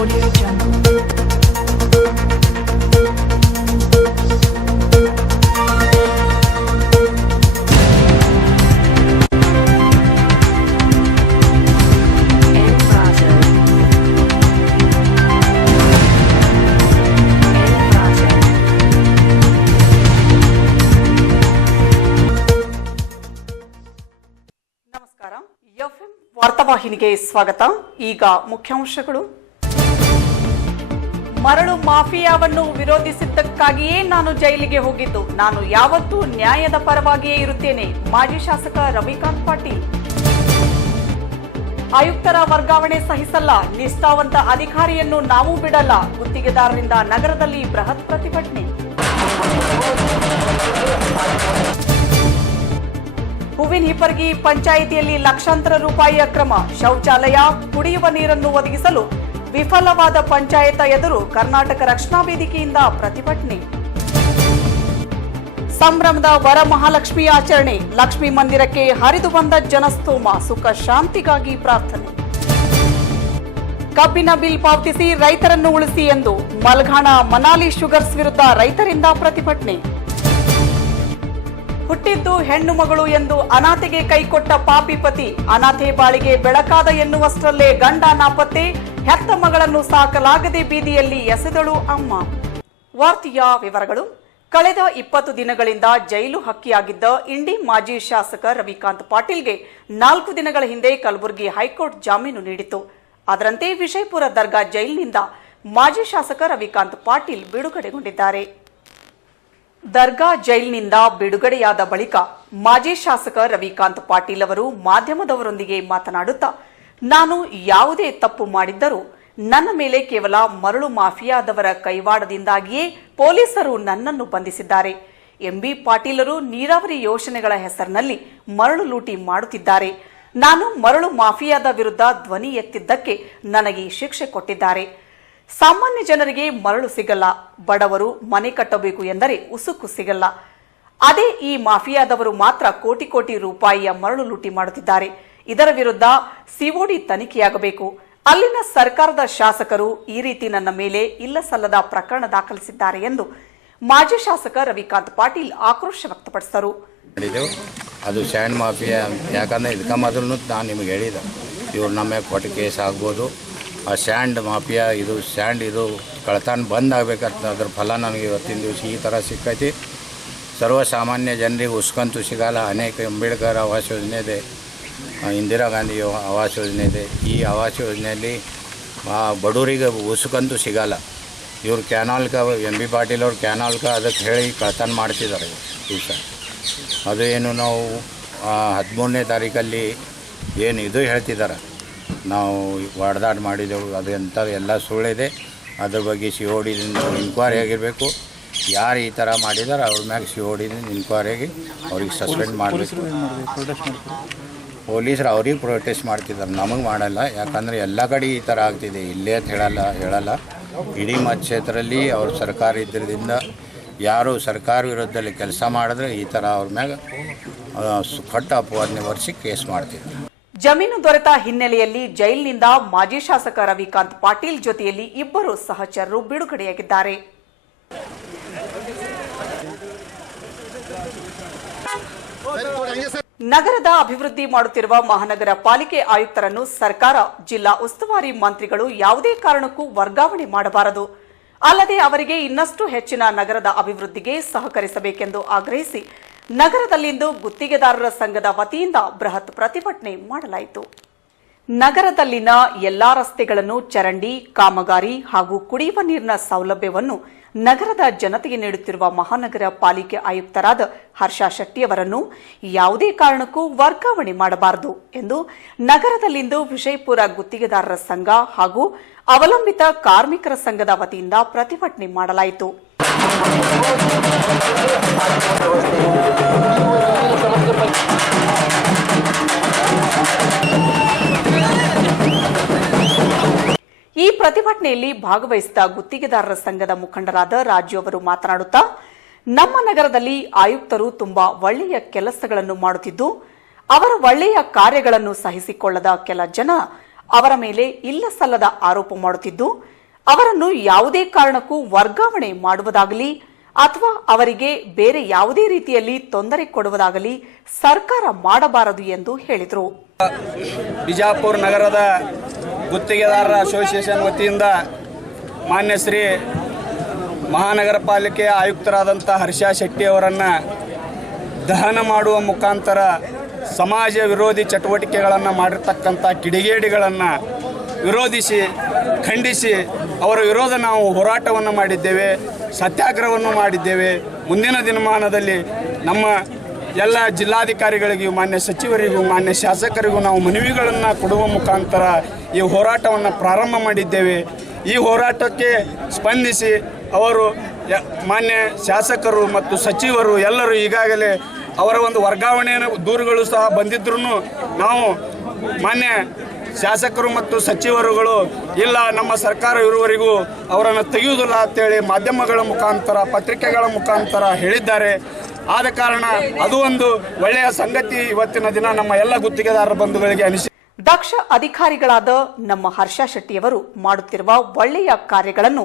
Audio Jungle. ನಮಸ್ಕಾರ. FM ವಾರ್ತಾವಾಹಿನಿಗೆ ಸ್ವಾಗತ. ಈಗ ಮುಖ್ಯಾಂಶಗಳು. ಮರಳು ಮಾಫಿಯಾವನ್ನು ವಿರೋಧಿಸಿದ್ದಕ್ಕಾಗಿಯೇ ನಾನು ಜೈಲಿಗೆ ಹೋಗಿದ್ದು. ನಾನು ಯಾವತ್ತೂ ನ್ಯಾಯದ ಪರವಾಗಿಯೇ ಇರುತ್ತೇನೆ. ಮಾಜಿ ಶಾಸಕ ರವಿಕಾಂತ್ ಪಾಟೀಲ್. ಆಯುಕ್ತರ ವರ್ಗಾವಣೆ ಸಹಿಸಲ್ಲ. ನಿಷ್ಠಾವಂತ ಅಧಿಕಾರಿಯನ್ನು ನಾವು ಬಿಡಲ್ಲ. ಗುತ್ತಿಗೆದಾರರಿಂದ ನಗರದಲ್ಲಿ ಬೃಹತ್ ಪ್ರತಿಭಟನೆ. ಹೂವಿನ ಹಿಪ್ಪರಗಿ ಪಂಚಾಯಿತಿಯಲ್ಲಿ ಲಕ್ಷಾಂತರ ರೂಪಾಯಿ ಅಕ್ರಮ. ಶೌಚಾಲಯ, ಕುಡಿಯುವ ನೀರನ್ನು ಒದಗಿಸಲು ವಿಫಲವಾದ ಪಂಚಾಯತ ಎದುರು ಕರ್ನಾಟಕ ರಕ್ಷಣಾ ವೇದಿಕೆಯಿಂದ ಪ್ರತಿಭಟನೆ. ಸಂಭ್ರಮದ ವರಮಹಾಲಕ್ಷ್ಮಿ ಆಚರಣೆ. ಲಕ್ಷ್ಮೀ ಮಂದಿರಕ್ಕೆ ಹರಿದು ಬಂದ ಜನಸ್ತೋಮ. ಸುಖ ಶಾಂತಿಗಾಗಿ ಪ್ರಾರ್ಥನೆ. ಕಬ್ಬಿನ ಬಿಲ್ ಪಾವತಿಸಿ ರೈತರನ್ನು ಉಳಿಸಿ ಎಂದು ಮಲ್ಘಾಣ ಮನಾಲಿ ಶುಗರ್ಸ್ ವಿರುದ್ಧ ರೈತರಿಂದ ಪ್ರತಿಭಟನೆ. ಹುಟ್ಟಿದ್ದು ಹೆಣ್ಣು ಮಗಳು ಎಂದು ಅನಾಥೆಗೆ ಕೈಕೊಟ್ಟ ಪಾಪಿ ಪತಿ. ಅನಾಥೆ ಬಾಳಿಗೆ ಬೆಳಕಾದ ಎನ್ನುವಷ್ಟರಲ್ಲೇ ಗಂಡ ನಾಪತ್ತೆ. ಹೆತ್ತ ಮಗಳನ್ನು ಸಾಕಲಾಗದೆ ಬೀದಿಯಲ್ಲಿ ಎಸೆದಳು ಅಮ್ಮ. ವಾರ್ತೆಯ ವಿವರಗಳು. ಕಳೆದ 20 ದಿನಗಳಿಂದ ಜೈಲು ಹಕ್ಕಿಯಾಗಿದ್ದ ಇಂಡಿ ಮಾಜಿ ಶಾಸಕ ರವಿಕಾಂತ್ ಪಾಟೀಲ್ಗೆ 4 ದಿನಗಳ ಹಿಂದೆ ಕಲಬುರಗಿ ಹೈಕೋರ್ಟ್ ಜಾಮೀನು ನೀಡಿತು. ಅದರಂತೆ ವಿಜಯಪುರ ದರ್ಗಾ ಜೈಲಿನಿಂದ ಮಾಜಿ ಶಾಸಕ ರವಿಕಾಂತ್ ಪಾಟೀಲ್ ಬಿಡುಗಡೆಗೊಂಡಿದ್ದಾರೆ. ದರ್ಗಾ ಜೈಲಿನಿಂದ ಬಿಡುಗಡೆಯಾದ ಬಳಿಕ ಮಾಜಿ ಶಾಸಕ ರವಿಕಾಂತ್ ಪಾಟೀಲ್ ಅವರು ಮಾಧ್ಯಮದವರೊಂದಿಗೆ ಮಾತನಾಡುತ್ತಾ, ನಾನು ಯಾವುದೇ ತಪ್ಪು ಮಾಡಿದ್ದರೂ ನನ್ನ ಮೇಲೆ ಕೇವಲ ಮರಳು ಮಾಫಿಯಾದವರ ಕೈವಾಡದಿಂದಾಗಿಯೇ ಪೊಲೀಸರು ನನ್ನನ್ನು ಬಂಧಿಸಿದ್ದಾರೆ. ಎಂಬಿ ಪಾಟೀಲರು ನೀರಾವರಿ ಯೋಜನೆಗಳ ಹೆಸರಿನಲ್ಲಿ ಮರಳು ಲೂಟಿ ಮಾಡುತ್ತಿದ್ದಾರೆ. ನಾನು ಮರಳು ಮಾಫಿಯಾದ ವಿರುದ್ಧ ಧ್ವನಿ ಎತ್ತಿದ್ದಕ್ಕೆ ನನಗೆ ಶಿಕ್ಷೆ ಕೊಟ್ಟಿದ್ದಾರೆ. ಸಾಮಾನ್ಯ ಜನರಿಗೆ ಮರಳು ಸಿಗಲ್ಲ. ಬಡವರು ಮನೆ ಕಟ್ಟಬೇಕು ಎಂದರೆ ಉಸುಕು ಸಿಗಲ್ಲ. ಅದೇ ಈ ಮಾಫಿಯಾದವರು ಮಾತ್ರ ಕೋಟಿ ಕೋಟಿ ರೂಪಾಯಿಯ ಮರಳು ಲೂಟಿ ಮಾಡುತ್ತಿದ್ದಾರೆ. ಇದರ ವಿರುದ್ಧ ಸಿಒಡಿ ತನಿಖೆಯಾಗಬೇಕು. ಅಲ್ಲಿನ ಸರ್ಕಾರದ ಶಾಸಕರು ಈ ರೀತಿ ನನ್ನ ಮೇಲೆ ಇಲ್ಲಸಲ್ಲದ ಪ್ರಕರಣ ದಾಖಲಿಸಿದ್ದಾರೆ ಎಂದು ಮಾಜಿ ಶಾಸಕ ರವಿಕಾಂತ್ ಪಾಟೀಲ್ ಆಕ್ರೋಶ ವ್ಯಕ್ತಪಡಿಸಿದರು. ಅದು ಸ್ಯಾಂಡ್ ಮಾಫಿಯಾ. ಯಾಕಂದರೆ ಇದಕ್ಕೆ ಮೊದಲು ನಾನು ನಿಮಗೆ ಹೇಳಿದೆ, ಇವ್ರು ನಮ್ಮ ಕೊಟ್ಟು ಕೇಸ್ ಆಗ್ಬೋದು. ಆ ಸ್ಯಾಂಡ್ ಮಾಫಿಯಾ ಇದು ಕಳತನ ಬಂದ್ ಆಗಬೇಕಂತ ಅದ್ರ ಫಲ ನನಗೆ ಇವತ್ತಿನ ದಿವಸ ಈ ಥರ ಸಿಕ್ಕೈತಿ. ಸರ್ವಸಾಮಾನ್ಯ ಜನರಿಗೆ ಉಸ್ಕಂತೂ ಸಿಗಲ್ಲ. ಅನೇಕ ಅಂಬೇಡ್ಕರ್ ಆವಾಸ ಯೋಜನೆ ಇದೆ, ಇಂದಿರಾ ಗಾಂಧಿ ಆವಾಸ ಯೋಜನೆ ಇದೆ. ಈ ಆವಾಸ ಯೋಜನೆಯಲ್ಲಿ ಬಡವರಿಗೆ ಉಸ್ಕಂತೂ ಸಿಗಲ್ಲ. ಇವ್ರು ಕ್ಯಾನಾಲ್ಗೆ ಎಂ ಬಿ ಪಾಟೀಲ್ ಅವ್ರು ಕ್ಯಾನಾಲ್ಗೆ ಅದಕ್ಕೆ ಹೇಳಿ ಕಳತನ ಮಾಡ್ತಿದ್ದಾರೆ ದಿವಸ. ಅದು ಏನು ನಾವು 13ನೇ ತಾರೀಕಲ್ಲಿ ಏನು ಇದು ಹೇಳ್ತಿದ್ದಾರೆ, ನಾವು ಹೊಡೆದಾಟ ಮಾಡಿದೆವು, ಅದು ಎಂಥದ್ದು ಎಲ್ಲ ಸುಳ್ಳಿದೆ. ಅದ್ರ ಬಗ್ಗೆ COD ಇನ್ಕ್ವೈರಿ ಆಗಿರಬೇಕು. ಯಾರು ಈ ಥರ ಮಾಡಿದಾರೆ ಅವ್ರ ಮ್ಯಾಗ COD ಇನ್ಕ್ವೈರಿ ಆಗಿ ಅವ್ರಿಗೆ ಸಸ್ಪೆಂಡ್ ಮಾಡಬೇಕು. ಪೊಲೀಸರು ಅವ್ರಿಗೆ ಪ್ರೊಟೆಸ್ಟ್ ಮಾಡ್ತಿದ್ದಾರೆ, ನಮಗೆ ಮಾಡಲ್ಲ. ಯಾಕಂದರೆ ಎಲ್ಲ ಕಡೆ ಈ ಥರ ಆಗ್ತಿದೆ. ಇಲ್ಲೇ ಅಂತ ಹೇಳಲ್ಲ. ಇಡೀ ಮತಕ್ಷೇತ್ರದಲ್ಲಿ ಅವ್ರ ಸರ್ಕಾರ ಇದ್ದಿದ್ದರಿಂದ ಯಾರು ಸರ್ಕಾರ ವಿರುದ್ಧದಲ್ಲಿ ಕೆಲಸ ಮಾಡಿದ್ರೆ ಈ ಥರ ಅವ್ರ ಮ್ಯಾಗ ಕಟ್ಟ ಅಪವಾದನೆ ವರ್ಷಿ ಕೇಸ್ ಮಾಡ್ತಿದ್ದಾರೆ. ಜಮೀನು ದೊರೆತ ಹಿನ್ನೆಲೆಯಲ್ಲಿ ಜೈಲಿನಿಂದ ಮಾಜಿ ಶಾಸಕ ರವಿಕಾಂತ್ ಪಾಟೀಲ್ ಜೊತೆಯಲ್ಲಿ 2 ಸಹಚರರು ಬಿಡುಗಡೆಯಾಗಿದ್ದಾರೆ. ನಗರದ ಅಭಿವೃದ್ಧಿ ಮಾಡುತ್ತಿರುವ ಮಹಾನಗರ ಪಾಲಿಕೆ ಆಯುಕ್ತರನ್ನು ಸರ್ಕಾರ, ಜಿಲ್ಲಾ ಉಸ್ತುವಾರಿ ಮಂತ್ರಿಗಳು ಯಾವುದೇ ಕಾರಣಕ್ಕೂ ವರ್ಗಾವಣೆ ಮಾಡಬಾರದು. ಅಲ್ಲದೆ ಅವರಿಗೆ ಇನ್ನಷ್ಟು ಹೆಚ್ಚಿನ ನಗರದ ಅಭಿವೃದ್ಧಿಗೆ ಸಹಕರಿಸಬೇಕೆಂದು ಆಗ್ರಹಿಸಿ ನಗರದಲ್ಲಿಂದು ಗುತ್ತಿಗೆದಾರರ ಸಂಘದ ವತಿಯಿಂದ ಬೃಹತ್ ಪ್ರತಿಭಟನೆ ಮಾಡಲಾಯಿತು. ನಗರದಲ್ಲಿನ ಎಲ್ಲಾ ರಸ್ತೆಗಳನ್ನು ಚರಂಡಿ, ಕಾಮಗಾರಿ ಹಾಗೂ ಕುಡಿಯುವ ನೀರಿನ ಸೌಲಭ್ಯವನ್ನು ನಗರದ ಜನತೆಗೆ ನೀಡುತ್ತಿರುವ ಮಹಾನಗರ ಪಾಲಿಕೆ ಆಯುಕ್ತರಾದ ಹರ್ಷ ಶೆಟ್ಟಿಯವರನ್ನು ಯಾವುದೇ ಕಾರಣಕ್ಕೂ ವರ್ಗಾವಣೆ ಮಾಡಬಾರದು ಎಂದು ನಗರದಲ್ಲಿಂದು ವಿಜಯಪುರ ಗುತ್ತಿಗೆದಾರರ ಸಂಘ ಹಾಗೂ ಅವಲಂಬಿತ ಕಾರ್ಮಿಕರ ಸಂಘದ ವತಿಯಿಂದ ಪ್ರತಿಭಟನೆ ಮಾಡಲಾಯಿತು. ಈ ಪ್ರತಿಭಟನೆಯಲ್ಲಿ ಭಾಗವಹಿಸಿದ ಗುತ್ತಿಗೆದಾರರ ಸಂಘದ ಮುಖಂಡರಾದ ರಾಜು ಅವರು ಮಾತನಾಡುತ್ತಾ, ನಮ್ಮ ನಗರದಲ್ಲಿ ಆಯುಕ್ತರು ತುಂಬಾ ಒಳ್ಳೆಯ ಕೆಲಸಗಳನ್ನು ಮಾಡುತ್ತಿದ್ದು ಅವರ ಒಳ್ಳೆಯ ಕಾರ್ಯಗಳನ್ನು ಸಹಿಸಿಕೊಳ್ಳದ ಕೆಲ ಜನ ಅವರ ಮೇಲೆ ಇಲ್ಲಸಲ್ಲದ ಆರೋಪ ಮಾಡುತ್ತಿದ್ದು, ಅವರನ್ನು ಯಾವುದೇ ಕಾರಣಕ್ಕೂ ವರ್ಗಾವಣೆ ಮಾಡುವುದಾಗಲಿ ಅಥವಾ ಅವರಿಗೆ ಬೇರೆ ಯಾವುದೇ ರೀತಿಯಲ್ಲಿ ತೊಂದರೆ ಕೊಡುವುದಾಗಲಿ ಸರ್ಕಾರ ಮಾಡಬಾರದು ಎಂದು ಹೇಳಿದರು. ಬಿಜಾಪುರ ನಗರದ ಗುತ್ತಿಗೆದಾರರ ಅಸೋಸಿಯೇಷನ್ ವತಿಯಿಂದ ಮಾನ್ಯ ಶ್ರೀ ಮಹಾನಗರ ಪಾಲಿಕೆಯ ಆಯುಕ್ತರಾದಂಥ ಹರ್ಷ ಶೆಟ್ಟಿ ಅವರನ್ನು ದಹನ ಮಾಡುವ ಮುಖಾಂತರ ಸಮಾಜ ವಿರೋಧಿ ಚಟುವಟಿಕೆಗಳನ್ನು ಮಾಡಿರ್ತಕ್ಕಂಥ ಕಿಡಿಗೇಡಿಗಳನ್ನು ವಿರೋಧಿಸಿ ಖಂಡಿಸಿ ಅವರ ವಿರೋಧ ನಾವು ಹೋರಾಟವನ್ನು ಮಾಡಿದ್ದೇವೆ, ಸತ್ಯಾಗ್ರಹವನ್ನು ಮಾಡಿದ್ದೇವೆ. ಮುಂದಿನ ದಿನಮಾನದಲ್ಲಿ ನಮ್ಮ ಎಲ್ಲ ಜಿಲ್ಲಾಧಿಕಾರಿಗಳಿಗೂ, ಮಾನ್ಯ ಸಚಿವರಿಗೂ, ಮಾನ್ಯ ಶಾಸಕರಿಗೂ ನಾವು ಮನವಿಗಳನ್ನು ಕೊಡುವ ಮುಖಾಂತರ ಈ ಹೋರಾಟವನ್ನು ಪ್ರಾರಂಭ ಮಾಡಿದ್ದೇವೆ. ಈ ಹೋರಾಟಕ್ಕೆ ಸ್ಪಂದಿಸಿ ಅವರು ಮಾನ್ಯ ಶಾಸಕರು ಮತ್ತು ಸಚಿವರು ಎಲ್ಲರೂ ಈಗಾಗಲೇ ಅವರ ಒಂದು ವರ್ಗಾವಣೆ ದೂರುಗಳು ಸಹ ಬಂದಿದ್ರೂ ನಾವು ಮಾನ್ಯ ಶಾಸಕರು ಮತ್ತು ಸಚಿವರುಗಳು ಇಲ್ಲ, ನಮ್ಮ ಸರ್ಕಾರ ಇರುವವರೆಗೂ ಅವರನ್ನು ತೆಗೆಯುವುದಿಲ್ಲ ಅಂತೇಳಿ ಮಾಧ್ಯಮಗಳ ಮುಖಾಂತರ, ಪತ್ರಿಕೆಗಳ ಮುಖಾಂತರ ಹೇಳಿದ್ದಾರೆ. ಆದ ಕಾರಣ ಅದು ಒಂದು ಒಳ್ಳೆಯ ಸಂಗತಿ ಇವತ್ತಿನ ದಿನ ನಮ್ಮ ಎಲ್ಲ ಗುತ್ತಿಗೆದಾರರ ಬಂಧುಗಳಿಗೆ ಅನಿಸಿ. ದಕ್ಷ ಅಧಿಕಾರಿಗಳಾದ ನಮ್ಮ ಹರ್ಷ ಶೆಟ್ಟಿಯವರು ಮಾಡುತ್ತಿರುವ ಒಳ್ಳೆಯ ಕಾರ್ಯಗಳನ್ನು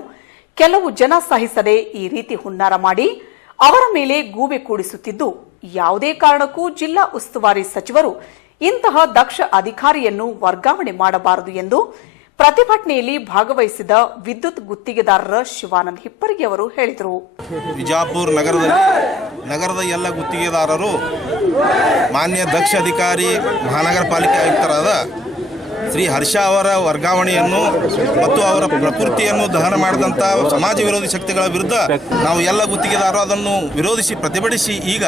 ಕೆಲವು ಜನ ಸಹಿಸದೆ ಈ ರೀತಿ ಹುನ್ನಾರ ಮಾಡಿ ಅವರ ಮೇಲೆ ಗೂಬೆ ಕೂಡಿಸುತ್ತಿದ್ದು, ಯಾವುದೇ ಕಾರಣಕ್ಕೂ ಜಿಲ್ಲಾ ಉಸ್ತುವಾರಿ ಸಚಿವರು ಇಂತಹ ದಕ್ಷ ಅಧಿಕಾರಿಯನ್ನು ವರ್ಗಾವಣೆ ಮಾಡಬಾರದು ಎಂದು ಪ್ರತಿಭಟನೆಯಲ್ಲಿ ಭಾಗವಹಿಸಿದ ವಿದ್ಯುತ್ ಗುತ್ತಿಗೆದಾರರ ಶಿವಾನಂದ ಹಿಪ್ಪರಗಿ ಅವರು ಹೇಳಿದರು. ಬಿಜಾಪುರ ನಗರದ ಎಲ್ಲ ಗುತ್ತಿಗೆದಾರರು ಮಾನ್ಯ ದಕ್ಷ ಅಧಿಕಾರಿ ಮಹಾನಗರ ಪಾಲಿಕೆ ಆಯುಕ್ತರಾದ ಶ್ರೀ ಹರ್ಷ ಅವರ ವರ್ಗಾವಣೆಯನ್ನು ಮತ್ತು ಅವರ ಪ್ರಕೃತಿಯನ್ನು ದಹನ ಮಾಡಿದಂಥ ಸಮಾಜ ವಿರೋಧಿ ಶಕ್ತಿಗಳ ವಿರುದ್ಧ ನಾವು ಎಲ್ಲ ಗುತ್ತಿಗೆದಾರರು ಅದನ್ನು ವಿರೋಧಿಸಿ ಪ್ರತಿಭಟಿಸಿ ಈಗ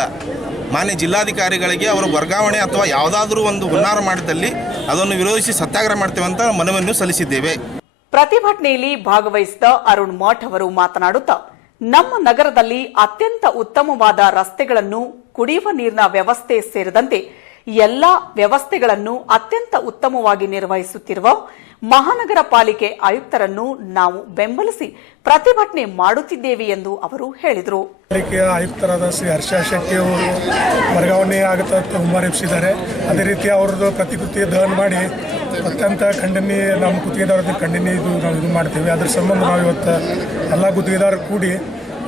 ಮಾನ್ಯ ಜಿಲ್ಲಾಧಿಕಾರಿಗಳಿಗೆ ಅವರ ವರ್ಗಾವಣೆ ಅಥವಾ ಯಾವುದಾದ್ರೂ ಒಂದು ಹುನ್ನಾರ ಮಾಡಿದಲ್ಲಿ ಅದನ್ನು ವಿರೋಧಿಸಿ ಸತ್ಯಾಗ್ರಹ ಮಾಡ್ತೇವೆ ಅಂತ ಮನವಿಯನ್ನು ಸಲ್ಲಿಸಿದ್ದೇವೆ. ಪ್ರತಿಭಟನೆಯಲ್ಲಿ ಭಾಗವಹಿಸಿದ ಅರುಣ್ ಮಠ್ ಅವರು ಮಾತನಾಡುತ್ತಾ, ನಮ್ಮ ನಗರದಲ್ಲಿ ಅತ್ಯಂತ ಉತ್ತಮವಾದ ರಸ್ತೆಗಳನ್ನು, ಕುಡಿಯುವ ನೀರಿನ ವ್ಯವಸ್ಥೆ ಸೇರಿದಂತೆ ಎಲ್ಲಾ ವ್ಯವಸ್ಥೆಗಳನ್ನು ಅತ್ಯಂತ ಉತ್ತಮವಾಗಿ ನಿರ್ವಹಿಸುತ್ತಿರುವ ಮಹಾನಗರ ಪಾಲಿಕೆ ಆಯುಕ್ತರನ್ನು ನಾವು ಬೆಂಬಲಿಸಿ ಪ್ರತಿಭಟನೆ ಮಾಡುತ್ತಿದ್ದೇವೆ ಎಂದು ಅವರು ಹೇಳಿದರು. ಪಾಲಿಕೆಯ ಆಯುಕ್ತರಾದ ಶ್ರೀ ಹರ್ಷ ಶೆಟ್ಟಿ ಅವರು ವರ್ಗಾವಣೆ ಆಗುತ್ತಾ ಹುಮ್ಮರಿಸಿದ್ದಾರೆ. ಅದೇ ರೀತಿ ಅವ್ರದ್ದು ಪ್ರತಿಕೃತಿ ದಹನ ಮಾಡಿ ಅತ್ಯಂತ ಖಂಡನೀಯ, ನಮ್ಮ ಗುತ್ತಿಗೆದಾರರ ಖಂಡನೀಯ ನಾವು ಇದು ಮಾಡ್ತೀವಿ. ಅದ್ರ ಸಂಬಂಧ ನಾವು ಇವತ್ತು ಎಲ್ಲ ಗುತ್ತಿಗೆದಾರರು ಕೂಡಿ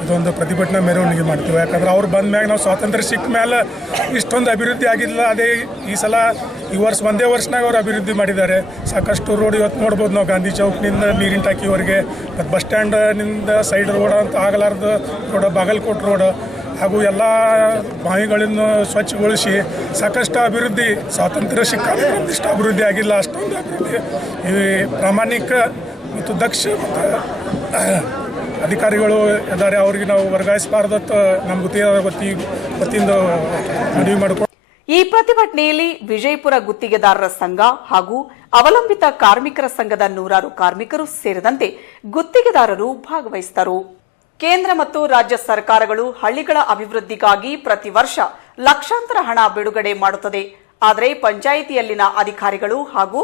ಇದೊಂದು ಪ್ರತಿಭಟನಾ ಮೆರವಣಿಗೆ ಮಾಡ್ತೀವಿ. ಯಾಕಂದ್ರೆ ಅವ್ರು ಬಂದ ಮ್ಯಾಗ ನಾವು ಸ್ವಾತಂತ್ರ್ಯ ಸಿಕ್ಕ ಮೇಲೆ ಇಷ್ಟೊಂದು ಅಭಿವೃದ್ಧಿ ಆಗಿಲ್ಲ. ಅದೇ ಈ ಸಲ ಈ ವರ್ಷ ಒಂದೇ ವರ್ಷನಾಗ ಅವ್ರು ಅಭಿವೃದ್ಧಿ ಮಾಡಿದ್ದಾರೆ. ಸಾಕಷ್ಟು ರೋಡ್ ಇವತ್ತು ನೋಡ್ಬೋದು ನಾವು, ಗಾಂಧಿ ಚೌಕ್ನಿಂದ ನೀರಿನ ಟಾಕಿವರೆಗೆ, ಮತ್ತು ಬಸ್ ಸ್ಟ್ಯಾಂಡ್ನಿಂದ ಸೈಡ್ ರೋಡ್ ಅಂತ ಆಗಲಾರ್ದು ರೋಡ್, ಬಾಗಲಕೋಟೆ ರೋಡ್ ಹಾಗೂ ಎಲ್ಲ ಬಾವಿಗಳನ್ನು ಸ್ವಚ್ಛಗೊಳಿಸಿ ಸಾಕಷ್ಟು ಅಭಿವೃದ್ಧಿ, ಸ್ವಾತಂತ್ರ್ಯ ಸಿಕ್ಕಾಗ ಇಷ್ಟು ಅಭಿವೃದ್ಧಿ ಆಗಿಲ್ಲ. ಅಷ್ಟೊಂದು ಅಭಿವೃದ್ಧಿ ಈ ಪ್ರಾಮಾಣಿಕ ಮತ್ತು ದಕ್ಷ ಮತ್ತು ಅಧಿಕಾರಿಗಳು ಇದ್ದಾರೆ, ಅವರಿಗೆ ನಾವು ವರ್ಗಾಯಿಸಬಾರ್ದತ್ತ ನಮ್ಮ ಗುತ್ತಿಗೆದಾರರ ವತಿಯಿಂದ ಮನವಿ ಮಾಡಿಕೊಂಡು. ಈ ಪ್ರತಿಭಟನೆಯಲ್ಲಿ ವಿಜಯಪುರ ಗುತ್ತಿಗೆದಾರರ ಸಂಘ ಹಾಗೂ ಅವಲಂಬಿತ ಕಾರ್ಮಿಕರ ಸಂಘದ ನೂರಾರು ಕಾರ್ಮಿಕರು ಸೇರಿದಂತೆ ಗುತ್ತಿಗೆದಾರರು ಭಾಗವಹಿಸಿದರು. ಕೇಂದ್ರ ಮತ್ತು ರಾಜ್ಯ ಸರ್ಕಾರಗಳು ಹಳ್ಳಿಗಳ ಅಭಿವೃದ್ಧಿಗಾಗಿ ಪ್ರತಿ ವರ್ಷ ಲಕ್ಷಾಂತರ ಹಣ ಬಿಡುಗಡೆ ಮಾಡುತ್ತದೆ. ಆದರೆ ಪಂಚಾಯಿತಿಯಲ್ಲಿನ ಅಧಿಕಾರಿಗಳು ಹಾಗೂ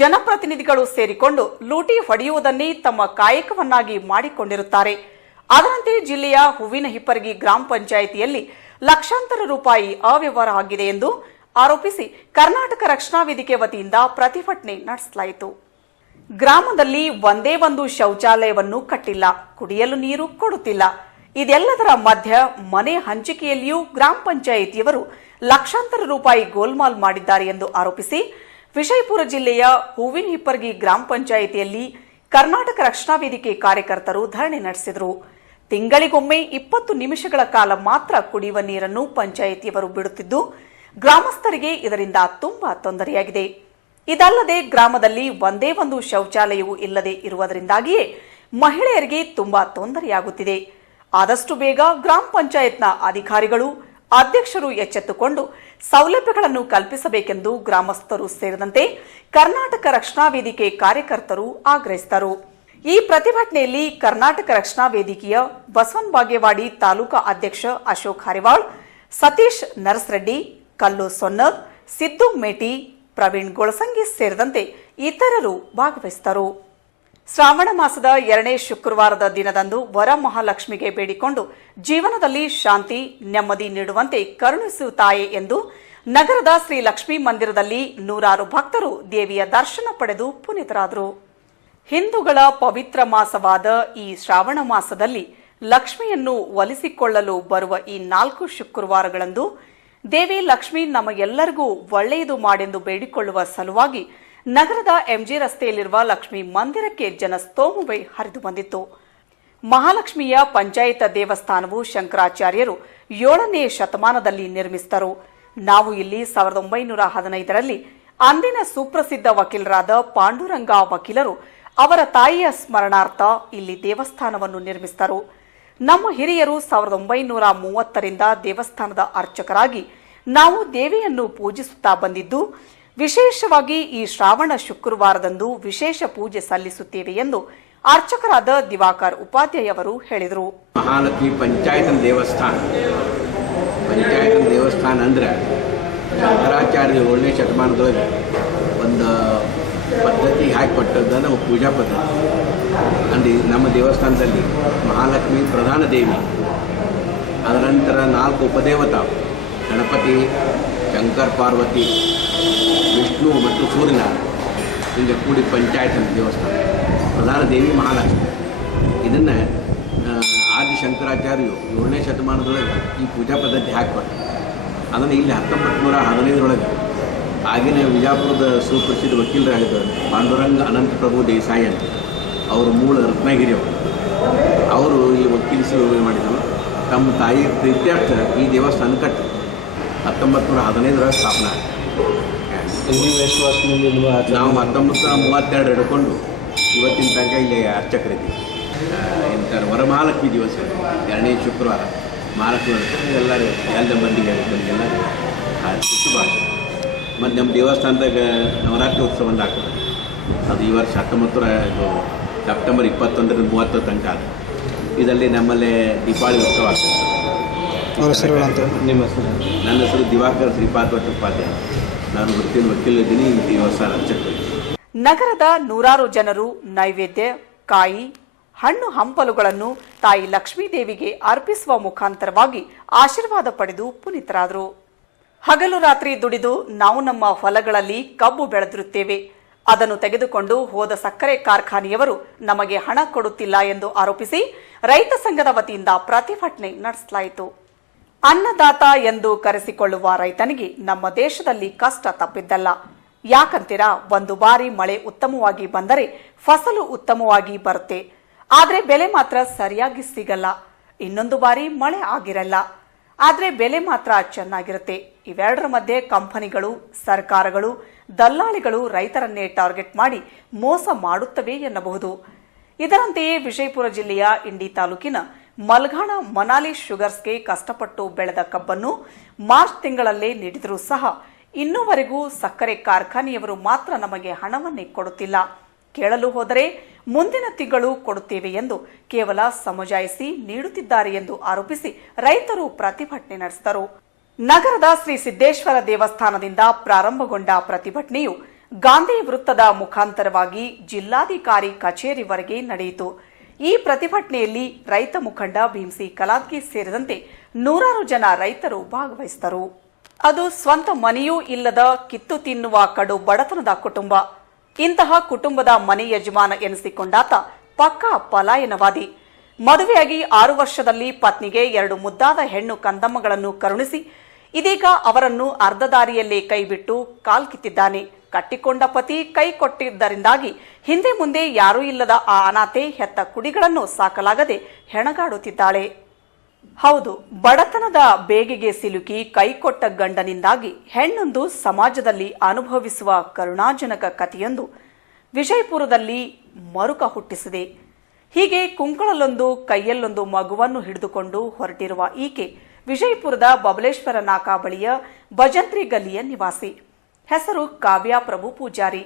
ಜನಪ್ರತಿನಿಧಿಗಳು ಸೇರಿಕೊಂಡು ಲೂಟಿ ಹೊಡೆಯುವುದನ್ನೇ ತಮ್ಮ ಕಾಯಕವನ್ನಾಗಿ ಮಾಡಿಕೊಂಡಿರುತ್ತಾರೆ. ಅದರಂತೆ ಜಿಲ್ಲೆಯ ಹೂವಿನ ಹಿಪ್ಪರಗಿ ಗ್ರಾಮ ಪಂಚಾಯಿತಿಯಲ್ಲಿ ಲಕ್ಷಾಂತರ ರೂಪಾಯಿ ಅವ್ಯವಹಾರ ಆಗಿದೆ ಎಂದು ಆರೋಪಿಸಿ ಕರ್ನಾಟಕ ರಕ್ಷಣಾ ವೇದಿಕೆ ವತಿಯಿಂದ ಪ್ರತಿಭಟನೆ ನಡೆಸಲಾಯಿತು. ಗ್ರಾಮದಲ್ಲಿ ಒಂದೇ ಒಂದು ಶೌಚಾಲಯವನ್ನು ಕಟ್ಟಿಲ್ಲ, ಕುಡಿಯಲು ನೀರು ಕೊಡುತ್ತಿಲ್ಲ. ಇದೆಲ್ಲದರ ಮಧ್ಯ ಮನೆ ಹಂಚಿಕೆಯಲ್ಲಿಯೂ ಗ್ರಾಮ ಪಂಚಾಯಿತಿಯವರು ಲಕ್ಷಾಂತರ ರೂಪಾಯಿ ಗೋಲ್ಮಾಲ್ ಮಾಡಿದ್ದಾರೆ ಎಂದು ಆರೋಪಿಸಿ ವಿಜಯಪುರ ಜಿಲ್ಲೆಯ ಹೂವಿನ ಹಿಪ್ಪರಗಿ ಗ್ರಾಮ ಪಂಚಾಯಿತಿಯಲ್ಲಿ ಕರ್ನಾಟಕ ರಕ್ಷಣಾ ವೇದಿಕೆ ಕಾರ್ಯಕರ್ತರು ಧರಣಿ ನಡೆಸಿದರು. ತಿಂಗಳಿಗೊಮ್ಮೆ 20 ನಿಮಿಷಗಳ ಕಾಲ ಮಾತ್ರ ಕುಡಿಯುವ ನೀರನ್ನು ಪಂಚಾಯಿತಿಯವರು ಬಿಡುತ್ತಿದ್ದು, ಗ್ರಾಮಸ್ಥರಿಗೆ ಇದರಿಂದ ತುಂಬಾ ತೊಂದರೆಯಾಗಿದೆ. ಇದಲ್ಲದೆ ಗ್ರಾಮದಲ್ಲಿ ಒಂದೇ ಒಂದು ಶೌಚಾಲಯವೂ ಇಲ್ಲದೆ ಇರುವುದರಿಂದಾಗಿಯೇ ಮಹಿಳೆಯರಿಗೆ ತುಂಬಾ ತೊಂದರೆಯಾಗುತ್ತಿದೆ. ಆದಷ್ಟು ಬೇಗ ಗ್ರಾಮ ಪಂಚಾಯತ್ನ ಅಧಿಕಾರಿಗಳು, ಅಧ್ಯಕ್ಷರು ಎಚ್ಚೆತ್ತುಕೊಂಡು ಸೌಲಭ್ಯಗಳನ್ನು ಕಲ್ಪಿಸಬೇಕೆಂದು ಗ್ರಾಮಸ್ಥರು ಸೇರಿದಂತೆ ಕರ್ನಾಟಕ ರಕ್ಷಣಾ ವೇದಿಕೆ ಕಾರ್ಯಕರ್ತರು ಆಗ್ರಹಿಸಿದರು. ಈ ಪ್ರತಿಭಟನೆಯಲ್ಲಿ ಕರ್ನಾಟಕ ರಕ್ಷಣಾ ವೇದಿಕೆಯ ಬಸವನ ಬಾಗೇವಾಡಿ ತಾಲೂಕಾ ಅಧ್ಯಕ್ಷ ಅಶೋಕ್ ಹರಿವಾಳ್, ಸತೀಶ್ ನರಸರೆಡ್ಡಿ, ಕಲ್ಲು ಸೊನ್ನರ್, ಸಿದ್ದು ಮೇಟಿ, ಪ್ರವೀಣ್ ಗೊಳಸಂಗಿ ಸೇರಿದಂತೆ ಇತರರು ಭಾಗವಹಿಸಿದರು. ಶ್ರಾವಣ ಮಾಸದ 2ನೇ ಶುಕ್ರವಾರದ ದಿನದಂದು ವರಮಹಾಲಕ್ಷ್ಮಿಗೆ ಬೇಡಿಕೊಂಡು ಜೀವನದಲ್ಲಿ ಶಾಂತಿ, ನೆಮ್ಮದಿ ನೀಡುವಂತೆ ಕರುಣಿಸುತ್ತಾಯೆ ಎಂದು ನಗರದ ಶ್ರೀ ಲಕ್ಷ್ಮೀ ಮಂದಿರದಲ್ಲಿ ನೂರಾರು ಭಕ್ತರು ದೇವಿಯ ದರ್ಶನ ಪಡೆದು ಪುನೀತರಾದರು. ಹಿಂದೂಗಳ ಪವಿತ್ರ ಮಾಸವಾದ ಈ ಶ್ರಾವಣ ಮಾಸದಲ್ಲಿ ಲಕ್ಷ್ಮಿಯನ್ನು ಒಲಿಸಿಕೊಳ್ಳಲು ಬರುವ ಈ 4 ಶುಕ್ರವಾರಗಳಂದು ದೇವಿ ಲಕ್ಷ್ಮಿ ನಮಗೆಲ್ಲರಿಗೂ ಒಳ್ಳೆಯದು ಮಾಡೆಂದು ಬೇಡಿಕೊಳ್ಳುವ ಸಲುವಾಗಿ ನಗರದ ಎಂಜಿ ರಸ್ತೆಯಲ್ಲಿರುವ ಲಕ್ಷ್ಮೀ ಮಂದಿರಕ್ಕೆ ಜನಸ್ತೋಮವೇ ಹರಿದು ಬಂದಿತ್ತು. ಮಹಾಲಕ್ಷ್ಮಿಯ ಪಂಚಾಯತ ದೇವಸ್ಥಾನವು ಶಂಕರಾಚಾರ್ಯರು 7ನೇ ಶತಮಾನದಲ್ಲಿ ನಿರ್ಮಿಸಿದರು. ನಾವು ಇಲ್ಲಿ 1915ರಲ್ಲಿ ಅಂದಿನ ಸುಪ್ರಸಿದ್ಧ ವಕೀಲರಾದ ಪಾಂಡುರಂಗ ವಕೀಲರು ಅವರ ತಾಯಿಯ ಸ್ಮರಣಾರ್ಥ ಇಲ್ಲಿ ದೇವಸ್ಥಾನವನ್ನು ನಿರ್ಮಿಸಿದರು. ನಮ್ಮ ಹಿರಿಯರು 1930ರಿಂದ ದೇವಸ್ಥಾನದ ಅರ್ಚಕರಾಗಿ ನಾವು ದೇವಿಯನ್ನು ಪೂಜಿಸುತ್ತಾ ಬಂದಿದ್ದು, ವಿಶೇಷವಾಗಿ ಈ ಶ್ರಾವಣ ಶುಕ್ರವಾರದಂದು ವಿಶೇಷ ಪೂಜೆ ಸಲ್ಲಿಸುತ್ತೇವೆ ಎಂದು ಅರ್ಚಕರಾದ ದಿವಾಕರ್ ಉಪಾಧ್ಯಾಯ ಅವರು ಹೇಳಿದರು. ಮಹಾಲಕ್ಷ್ಮಿ ಪಂಚಾಯತನ ದೇವಸ್ಥಾನ ಅಂದ್ರೆ ಶಂಕರಾಚಾರ್ಯ 7ನೇ ಶತಮಾನದೊಳಗೆ ಒಂದು ಪದ್ಧತಿ ಹಾಕಿಕೊಟ್ಟದ್ದು ನಮ್ಮ ಪೂಜಾ ಪದ್ಧತಿ. ಅಂದರೆ ನಮ್ಮ ದೇವಸ್ಥಾನದಲ್ಲಿ ಮಹಾಲಕ್ಷ್ಮಿ ಪ್ರಧಾನ ದೇವಿ, ಅದರ ನಂತರ 4 ಉಪದೇವತಾ ಗಣಪತಿ, ಶಂಕರ್ ಪಾರ್ವತಿ, ವಿಷ್ಣು ಮತ್ತು ಸೂರ್ಯನಾರಾಯಣ ಹಿಂಗೆ ಕೂಡಿ ಪಂಚಾಯತನ ದೇವಸ್ಥಾನ. ಪ್ರಧಾನ ದೇವಿ ಮಹಾಲಕ್ಷ್ಮಿ. ಇದನ್ನು ಆದಿ ಶಂಕರಾಚಾರ್ಯರು 7ನೇ ಶತಮಾನದೊಳಗೆ ಈ ಪೂಜಾ ಪದ್ಧತಿ ಹಾಕಿಕೊಟ್ಟು ಅದನ್ನು ಇಲ್ಲಿ 1915ರೊಳಗೆ ಆಗಿನ ವಿಜಾಪುರದ ಸುಪ್ರಸಿದ್ಧ ವಕೀಲರಾಗಿದ್ದರು ಪಾಂಡುರಂಗ ಅನಂತ ಪ್ರಭು ದೇಸಾಯಿ ಅಂತ. ಅವರು ಮೂಲ ರತ್ನಗಿರಿ ಅವರು ಈ ವಕೀಲಿ ಸೇವೆ ಮಾಡಿದರು. ತಮ್ಮ ತಾಯಿ ಪ್ರೀತ್ಯರ್ಥ ಈ ದೇವಸ್ಥಾನ ಕಟ್ಟು 1915 ಸ್ಥಾಪನೆ ಆಯಿತು. ನಾವು 1932 ಹಿಡ್ಕೊಂಡು ಇವತ್ತಿನ ತನಕ ಇಲ್ಲಿ ಅರ್ಚಕರಿದ್ದೀವಿ. ಎಂತಾರೆ ವರಮಹಾಲಕ್ಷ್ಮಿ ದಿವಸ 2ನೇ ಶುಕ್ರವಾರ ಮಹಾಲಕ್ಷ್ಮಿ ಎಲ್ಲರೂ ಎಲ್ಲ ಮಂದಿಗೆ ಎಲ್ಲ ಶುಭಾಶ. ಮತ್ತು ನಮ್ಮ ದೇವಸ್ಥಾನದಾಗ ನವರಾತ್ರಿ ಉತ್ಸವ ಒಂದು ಆಗ್ತದೆ. ಅದು ಈ ವರ್ಷ 19 ಸೆಪ್ಟೆಂಬರ್ 21ರಿಂದ 30 ತನಕ ಅದು. ಇದರಲ್ಲಿ ನಮ್ಮಲ್ಲಿ ದೀಪಾವಳಿ ಉತ್ಸವ ಆಗ್ತದೆ. ನನ್ನ ಹೆಸರು ದಿವಾಕರ್ ಶ್ರೀಪಾದ ಉಪಾಧ್ಯಾಯ. ನಾನು ವೃತ್ತಿನ ವಕೀಲಿದ್ದೀನಿ. ಈ ದೇವಸ್ಥಾನ ಅರ್ಚಕ. ನಗರದ ನೂರಾರು ಜನರು ನೈವೇದ್ಯ, ಕಾಯಿ, ಹಣ್ಣು ಹಂಪಲುಗಳನ್ನು ತಾಯಿ ಲಕ್ಷ್ಮೀದೇವಿಗೆ ಅರ್ಪಿಸುವ ಮುಖಾಂತರವಾಗಿ ಆಶೀರ್ವಾದ ಪಡೆದು ಪುನೀತರಾದರು. ಹಗಲು ರಾತ್ರಿ ದುಡಿದು ನಾವು ನಮ್ಮ ಹೊಲಗಳಲ್ಲಿ ಕಬ್ಬು ಬೆಳೆದಿರುತ್ತೇವೆ. ಅದನ್ನು ತೆಗೆದುಕೊಂಡು ಹೋದ ಸಕ್ಕರೆ ಕಾರ್ಖಾನೆಯವರು ನಮಗೆ ಹಣ ಕೊಡುತ್ತಿಲ್ಲ ಎಂದು ಆರೋಪಿಸಿ ರೈತ ಸಂಘದ ವತಿಯಿಂದ ಪ್ರತಿಭಟನೆ ನಡೆಸಲಾಯಿತು. ಅನ್ನದಾತ ಎಂದು ಕರೆಸಿಕೊಳ್ಳುವ ರೈತನಿಗೆ ನಮ್ಮ ದೇಶದಲ್ಲಿ ಕಷ್ಟ ತಪ್ಪಿದ್ದಲ್ಲ. ಯಾಕಂತೀರಾ, ಒಂದು ಬಾರಿ ಮಳೆ ಉತ್ತಮವಾಗಿ ಬಂದರೆ ಫಸಲು ಉತ್ತಮವಾಗಿ ಬರುತ್ತೆ, ಆದರೆ ಬೆಲೆ ಮಾತ್ರ ಸರಿಯಾಗಿ ಸಿಗಲ್ಲ. ಇನ್ನೊಂದು ಬಾರಿ ಮಳೆ ಆಗಿರಲ್ಲ, ಆದರೆ ಬೆಲೆ ಮಾತ್ರ ಚೆನ್ನಾಗಿರುತ್ತೆ. ಇವೆರಡರ ಮಧ್ಯೆ ಕಂಪನಿಗಳು, ಸರ್ಕಾರಗಳು, ದಲ್ಲಾಳಿಗಳು ರೈತರನ್ನೇ ಟಾರ್ಗೆಟ್ ಮಾಡಿ ಮೋಸ ಮಾಡುತ್ತವೆ ಎನ್ನಬಹುದು. ಇದರಂತೆಯೇ ವಿಜಯಪುರ ಜಿಲ್ಲೆಯ ಇಂಡಿ ತಾಲೂಕಿನ ಮಲ್ಘಾಣ ಮನಾಲಿ ಶುಗರ್ಸ್ಗೆ ಕಷ್ಟಪಟ್ಟು ಬೆಳೆದ ಕಬ್ಬನ್ನು ಮಾರ್ಚ್ ತಿಂಗಳಲ್ಲೇ ನೀಡಿದರೂ ಸಹ ಇನ್ನೂವರೆಗೂ ಸಕ್ಕರೆ ಕಾರ್ಖಾನೆಯವರು ಮಾತ್ರ ನಮಗೆ ಹಣವನ್ನೇ ಕೊಡುತ್ತಿಲ್ಲ. ಕೇಳಲು ಹೋದರೆ ಮುಂದಿನ ತಿಂಗಳು ಕೊಡುತ್ತೇವೆ ಎಂದು ಕೇವಲ ಸಮಜಾಯಿಸಿ ನೀಡುತ್ತಿದ್ದಾರೆ ಎಂದು ಆರೋಪಿಸಿ ರೈತರು ಪ್ರತಿಭಟನೆ ನಡೆಸಿದರು. ನಗರದ ಶ್ರೀ ಸಿದ್ದೇಶ್ವರ ದೇವಸ್ಥಾನದಿಂದ ಪ್ರಾರಂಭಗೊಂಡ ಪ್ರತಿಭಟನೆಯು ಗಾಂಧಿ ವೃತ್ತದ ಮುಖಾಂತರವಾಗಿ ಜಿಲ್ಲಾಧಿಕಾರಿ ಕಚೇರಿವರೆಗೆ ನಡೆಯಿತು. ಈ ಪ್ರತಿಭಟನೆಯಲ್ಲಿ ರೈತ ಮುಖಂಡ ಭೀಮ್ಸಿ ಕಲಾದ್ಗಿ ಸೇರಿದಂತೆ ನೂರಾರು ಜನ ರೈತರು ಭಾಗವಹಿಸಿದರು. ಅದು ಸ್ವಂತ ಮನೆಯೂ ಇಲ್ಲದ ಕಿತ್ತು ತಿನ್ನುವ ಕಡು ಬಡತನದ ಕುಟುಂಬ. ಇಂತಹ ಕುಟುಂಬದ ಮನೆ ಯಜಮಾನ ಎನಿಸಿಕೊಂಡಾತ ಪಕ್ಕಾ ಪಲಾಯನವಾದಿ. ಮದುವೆಯಾಗಿ 6 ವರ್ಷದಲ್ಲಿ ಪತ್ನಿಗೆ 2 ಮುದ್ದಾದ ಹೆಣ್ಣು ಕಂದಮ್ಮಗಳನ್ನು ಕರುಣಿಸಿ ಇದೀಗ ಅವರನ್ನು ಅರ್ಧ ದಾರಿಯಲ್ಲೇ ಕೈಬಿಟ್ಟು ಕಾಲ್ಕಿತ್ತಿದ್ದಾನೆ. ಕಟ್ಟಿಕೊಂಡ ಪತಿ ಕೈ ಕೊಟ್ಟಿದ್ದರಿಂದಾಗಿ ಹಿಂದೆ ಮುಂದೆ ಯಾರೂ ಇಲ್ಲದ ಆ ಅನಾಥೆ ಹೆತ್ತ ಕುಡಿಗಳನ್ನು ಸಾಕಲಾಗದೆ ಹೆಣಗಾಡುತ್ತಿದ್ದಾಳೆ. ಹೌದು, ಬಡತನದ ಬೇಗೆಗೆ ಸಿಲುಕಿ ಕೈಕೊಟ್ಟ ಗಂಡನಿಂದಾಗಿ ಹೆಣ್ಣೊಂದು ಸಮಾಜದಲ್ಲಿ ಅನುಭವಿಸುವ ಕರುಣಾಜನಕ ಕಥೆಯೊಂದು ವಿಜಯಪುರದಲ್ಲಿ ಮರುಕ ಹುಟ್ಟಿಸಿದೆ. ಹೀಗೆ ಕುಂಕಳಲ್ಲೊಂದು ಕೈಯಲ್ಲೊಂದು ಮಗುವನ್ನು ಹಿಡಿದುಕೊಂಡು ಹೊರಟಿರುವ ಈಕೆ ವಿಜಯಪುರದ ಬಬಲೇಶ್ವರ ನಾಕಾ ಬಳಿಯ ಭಜಂತ್ರಿ ಗಲ್ಲಿಯ ನಿವಾಸಿ. ಹೆಸರು ಕಾವ್ಯ ಪ್ರಭು ಪೂಜಾರಿ.